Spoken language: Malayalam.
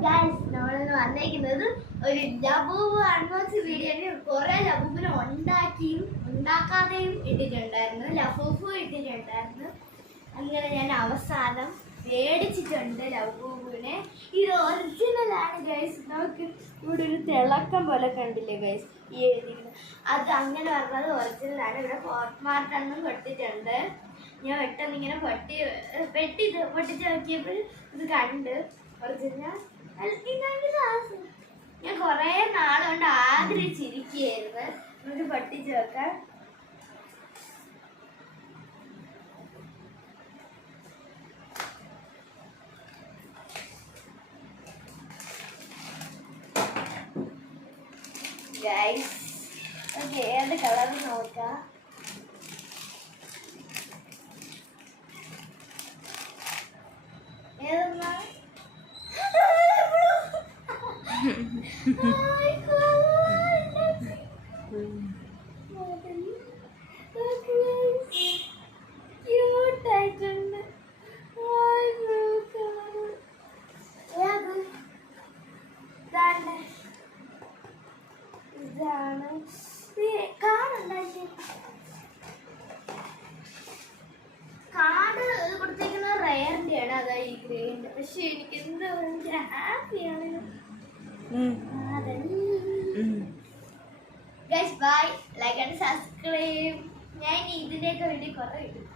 നമ്മളിന്ന് വന്നേക്കുന്നത് ഒരു ലബൂബ് അൺബോക്സ് വീഡിയോ. കുറെ ലബൂബിനെ ഉണ്ടാക്കിയും ഉണ്ടാക്കാതെയും ഇട്ടിട്ടുണ്ടായിരുന്നു, ലബൂബ് ഇട്ടിട്ടുണ്ടായിരുന്നു. അങ്ങനെ ഞാൻ അവസാനം മേടിച്ചിട്ടുണ്ട് ലബൂബിനെ. ഇത് ഒറിജിനലാണ് ഗൈസ്. നമുക്ക് ഇവിടെ ഒരു തിളക്കം പോലെ കണ്ടില്ലേ ഗൈസ് ഈ എഴുതിക്കുന്നത്? അത് അങ്ങനെ പറഞ്ഞത് ഒറിജിനലാണ്. ഇവിടെ പോസ്റ്റ്മാർട്ടെന്നും കൊടുത്തിട്ടുണ്ട്. ഞാൻ പെട്ടെന്ന് ഇങ്ങനെ പൊട്ടിച്ച് നോക്കിയപ്പോൾ ഇത് കണ്ട് ഒറിജിനൽ. ഞാൻ കൊറേ നാളുകൊണ്ട് ആഗ്രഹിച്ചിരിക്കുകയായിരുന്നു. നമുക്ക് പൊട്ടിച്ച് വെക്കാം. ഗൈസ് ഓക്കെ, ഏത് കളർ നോക്കാം. ഏതെന്നാ? ക്യൂട്ടായിട്ടുണ്ട്. ഇതാണ് കാർഡുണ്ടാക്കി. കാർഡ് കൊടുത്തേക്കുന്നത് റയറിന്റെ ആണ്, അതാ ഈ ഗ്രീൻ്റെ. പക്ഷെ എനിക്ക് എന്താ ഭയങ്കര ഹാപ്പിയാണ്. Guys bye, like and subscribe. ഞാൻ ഇതിൻ്റെയൊക്കെ വേണ്ടി കുറേ ഇടും.